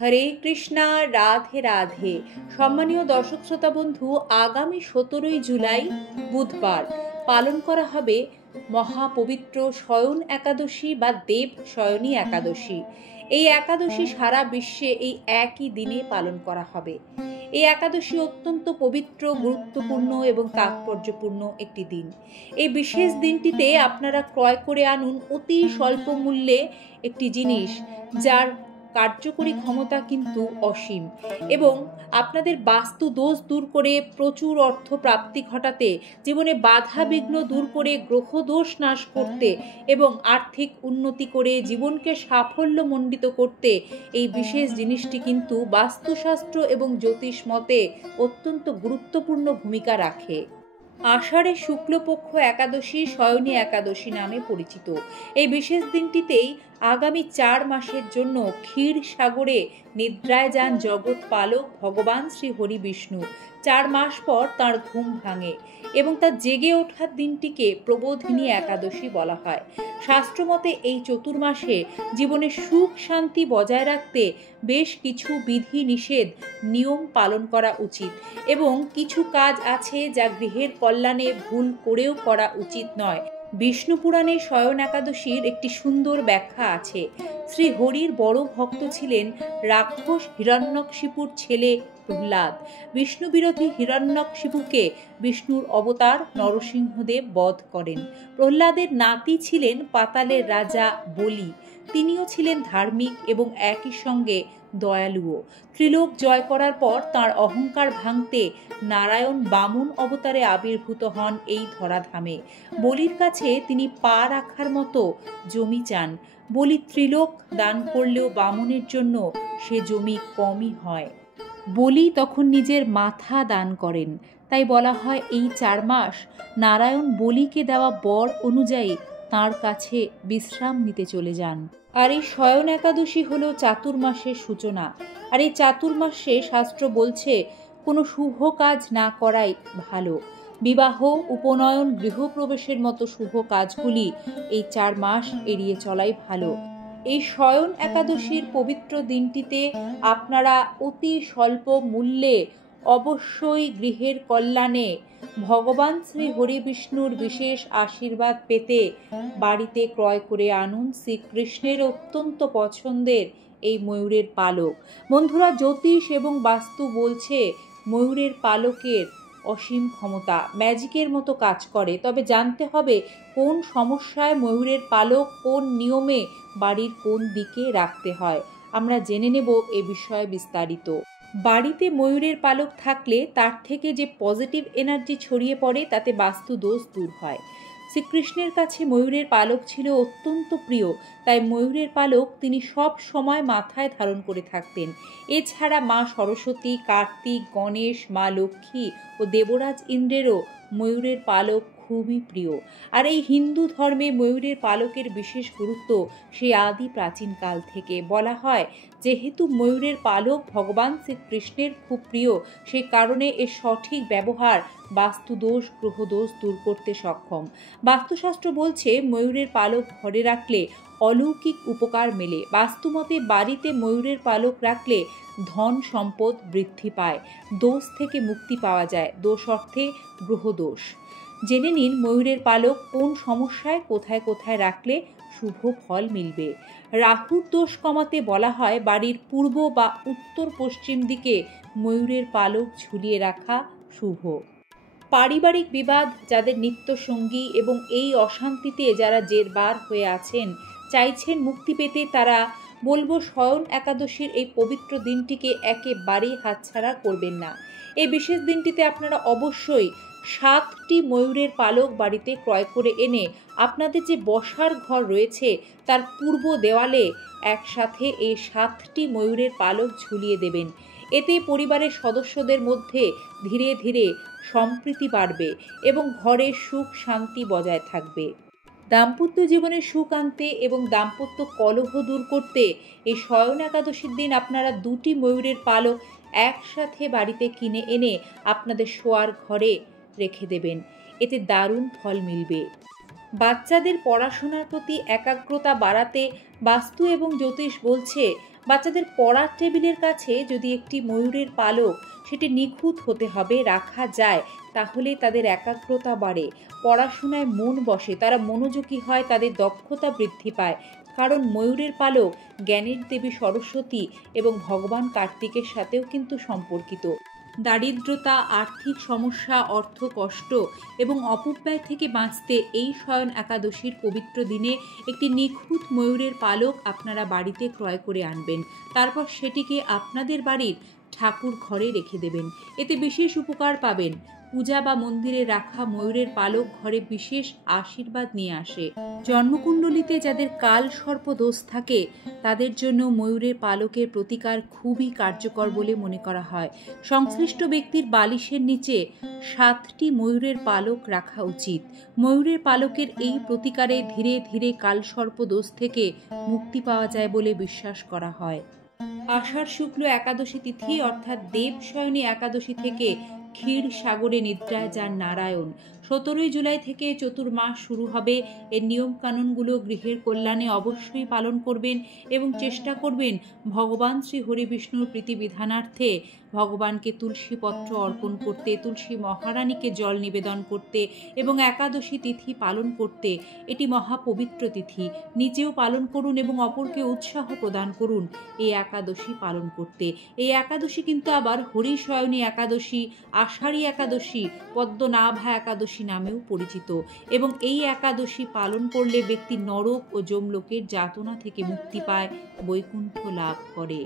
হরে কৃষ্ণা, রাধে রাধে। সম্মানীয় দর্শক শ্রোতা বন্ধু, আগামী 17ই জুলাই বুধবার পালন করা হবে মহাপবিত্র শয়ন একাদশী বা দেব শয়নী একাদশী। এই একাদশী সারা বিশ্বে এই একই দিনে পালন করা হবে। এই একাদশী অত্যন্ত পবিত্র, গুরুত্বপূর্ণ এবং তাৎপর্যপূর্ণ একটি দিন। এই বিশেষ দিনটিতে আপনারা ক্রয় করে আনুন অতি স্বল্প মূল্যে একটি জিনিস, যার কার্যকরী ক্ষমতা কিন্তু অসীম, এবং আপনাদের বাস্তু দোষ দূর করে প্রচুর অর্থ প্রাপ্তি ঘটাতে, জীবনে বাধা বিঘ্ন দূর করে গ্রহ দোষ নাশ করতে এবং আর্থিক উন্নতি করে জীবনকে সাফল্য মণ্ডিত করতে এই বিশেষ জিনিসটি কিন্তু বাস্তুশাস্ত্র এবং জ্যোতিষ মতে অত্যন্ত গুরুত্বপূর্ণ ভূমিকা রাখে। আষাঢ়ে শুক্লপক্ষ একাদশী শয়নী একাদশী নামে পরিচিত। এই বিশেষ দিনটিতেই আগামী 4 মাসের জন্য ক্ষীর সাগরে নিদ্রায় যান জগৎ পালক ভগবান শ্রী হরি বিষ্ণু। 4 মাস পর তাঁর ঘুম ভাঙে এবং তার জেগে ওঠার দিনটিকে প্রবোধিনী একাদশী বলা হয়। শাস্ত্রমতে এই চতুর্মাসে জীবনে সুখ শান্তি বজায় রাখতে বেশ কিছু বিধি নিষেধ নিয়ম পালন করা উচিত, এবং কিছু কাজ আছে যা গৃহের কল্যাণে ভুল করেও করা উচিত নয়। বিষ্ণু পুরাণে শয়ন একাদশীর একটি সুন্দর ব্যাখ্যা আছে। শ্রী হরির বড় ভক্ত ছিলেন রাক্ষস হিরণ্যকশিপুর ছেলে প্রহ্লাদ। বিষ্ণু বিরোধী হিরণ্যকশিপুকে বিষ্ণুর অবতার নরসিংহদেব বধ করেন। প্রহ্লাদের নাতি ছিলেন পাতালের রাজা বলি। তিনিও ছিলেন ধার্মিক এবং একই সঙ্গে দয়ালুও। ত্রিলোক জয় করার পর তাঁর অহংকার ভাঙতে নারায়ণ বামন অবতারে আবির্ভূত হন এই ধরাধামে। বলির কাছে তিনি পা রাখার মতো জমি চান। বলি ত্রিলোক দান করলেও বামনের জন্য সে জমি কমই হয়। বলি তখন নিজের মাথা দান করেন। তাই বলা হয় এই 4 মাস নারায়ণ বলিকে দেওয়া বর অনুযায়ী তাঁর কাছে বিশ্রাম নিতে চলে যান। আর এই শয়ন একাদশী হলো চাতুর্মাসের সূচনা। আর এই চাতুর্মাসে শাস্ত্র বলছে কোনো শুভ কাজ না করাই ভালো। বিবাহ, উপনয়ন, গৃহপ্রবেশের মতো শুভ কাজগুলি এই 4 মাস এড়িয়ে চলাই ভালো। এই শয়ন একাদশীর পবিত্র দিনটিতে আপনারা অতি স্বল্প মূল্যে অবশ্যই গৃহের কল্যাণে ভগবান শ্রী হরি বিষ্ণুর বিশেষ আশীর্বাদ পেতে বাড়িতে ক্রয় করে আনুন শ্রীকৃষ্ণের অত্যন্ত পছন্দের এই ময়ূরের পালক। বন্ধুরা, জ্যোতিষ এবং বাস্তু বলছে ময়ূরের পালকের অসীম ক্ষমতা, ম্যাজিকের মতো কাজ করে। তবে জানতে হবে কোন সমস্যায় ময়ূরের পালক কোন নিয়মে বাড়ির কোন দিকে রাখতে হয়। আমরা জেনে নেব এ বিষয়ে বিস্তারিত। বাড়িতে ময়ূরের পালক থাকলে তার থেকে যে পজিটিভ এনার্জি ছড়িয়ে পড়ে তাতে বাস্তু দোষ দূর হয়। শ্রীকৃষ্ণের কাছে ময়ূরের পালক ছিল অত্যন্ত প্রিয়, তাই ময়ূরের পালক তিনি সব সময় মাথায় ধারণ করে থাকতেন। এছাড়া মা সরস্বতী, কার্তিক, গণেশ, মা লক্ষ্মী ও দেবরাজ ইন্দ্রেরও ময়ূরের পালক খুবই প্রিয়। আর এই হিন্দু ধর্মে ময়ূরের পালকের বিশেষ গুরুত্ব সেই আদি প্রাচীনকাল থেকে। বলা হয় যেহেতু ময়ূরের পালক ভগবান শ্রীকৃষ্ণের খুব প্রিয়, সেই কারণে এর সঠিক ব্যবহার বাস্তুদোষ গ্রহদোষ দূর করতে সক্ষম। বাস্তুশাস্ত্র বলছে ময়ূরের পালক ঘরে রাখলে অলৌকিক উপকার মেলে। বাস্তুমতে বাড়িতে ময়ূরের পালক রাখলে ধন সম্পদ বৃদ্ধি পায়, দোষ থেকে মুক্তি পাওয়া যায়। দোষ অর্থে গ্রহদোষ। জেনে নিন ময়ূরের পালক কোন সমস্যায় কোথায় কোথায় রাখলে শুভ ফল মিলবে। রাহুর দোষ কমাতে বলা হয় বাড়ির পূর্ব বা উত্তর পশ্চিম দিকে ময়ূরের পালক ঝুলিয়ে রাখা শুভ। পারিবারিক বিবাদ যাদের নিত্য সঙ্গী এবং এই অশান্তিতে যারা জেরবার হয়ে আছেন, চাইছেন মুক্তি পেতে, তারা বলবো শয়ন একাদশীর এই পবিত্র দিনটিকে একেবারেই হাতছাড়া করবেন না। এই বিশেষ দিনটিতে আপনারা অবশ্যই 7টি ময়ূরের পালক বাড়িতে ক্রয় করে এনে আপনাদের যে বসার ঘর রয়েছে তার পূর্ব দেওয়ালে একসাথে এই 7টি ময়ূরের পালক ঝুলিয়ে দেবেন। এতে পরিবারের সদস্যদের মধ্যে ধীরে ধীরে সম্প্রীতি বাড়বে এবং ঘরে সুখ শান্তি বজায় থাকবে। দাম্পত্য জীবনে সুখ আনতে এবং দাম্পত্য কলহ দূর করতে এই শয়ন একাদশীর দিন আপনারা 2টি ময়ূরের পালক একসাথে বাড়িতে কিনে এনে আপনাদের শোয়ার ঘরে রেখে দেবেন। এতে দারুণ ফল মিলবে। বাচ্চাদের পড়াশোনার প্রতি একাগ্রতা বাড়াতে বাস্তু এবং জ্যোতিষ বলছে বাচ্চাদের পড়ার টেবিলের কাছে যদি একটি ময়ূরের পালক সেটি নিখুঁত হতে হবে রাখা যায়, তাহলে তাদের একাগ্রতা বাড়ে, পড়াশোনায় মন বসে, তারা মনোযোগী হয়, তাদের দক্ষতা বৃদ্ধি পায়। কারণ ময়ূরের পালক জ্ঞানের দেবী সরস্বতী এবং ভগবান কার্তিকের সাথেও কিন্তু সম্পর্কিত। দারিদ্রতা, আর্থিক সমস্যা, অর্থ কষ্ট এবং অপব্যয় থেকে বাঁচতে এই শয়ন একাদশীর পবিত্র দিনে একটি নিখুঁত ময়ূরের পালক আপনারা বাড়িতে ক্রয় করে আনবেন। তারপর সেটিকে আপনাদের বাড়ির ঠাকুর ঘরে রেখে দেবেন। এতে বিশেষ উপকার পাবেন। পূজা বা মন্দিরে রাখা ময়ূরের পালক ঘরে বিশেষ আশীর্বাদ নিয়ে আসে। জন্মকুণ্ডলিতে যাদের কাল সর্প দোষ থাকে তাদের জন্য ময়ূরের পালকের প্রতিকার খুবই কার্যকর বলে মনে করা হয়। সংশ্লিষ্ট ব্যক্তির বালিশের নিচে 7টি ময়ূরের পালক রাখা উচিত। ময়ূরের পালকের এই প্রতিকারে ধীরে ধীরে কালসর্প দোষ থেকে মুক্তি পাওয়া যায় বলে বিশ্বাস করা হয়। আষাঢ় শুক্ল একাদশী তিথি অর্থাৎ দেবশয়নী একাদশী থেকে ক্ষীর সাগরে নিদ্রায় যান নারায়ণ। 17 জুলাই থেকে চতুর্মাস শুরু হবে। এর নিয়ম কানুনগুলো গৃহের কল্যাণে অবশ্যই পালন করবেন এবং চেষ্টা করবেন ভগবান শ্রী হরি বিষ্ণুর প্রীতিবিধানার্থে ভগবানকে তুলসী পত্র অর্পণ করতে, তুলসী মহারানীকে জল নিবেদন করতে এবং একাদশী তিথি পালন করতে। এটি মহাপবিত্র তিথি, নিজেও পালন করুন এবং অপরকে উৎসাহ প্রদান করুন এই একাদশী পালন করতে। এই একাদশী কিন্তু আবার হরিশয়নী একাদশী, আষাঢ়ী একাদশী, পদ্মনাভা একাদশী নামেও পরিচিত এবং এই একাদশী পালন করলে ব্যক্তি নরক ও যমলোকের যাতনা থেকে মুক্তি পায়, বৈকুণ্ঠ লাভ করে।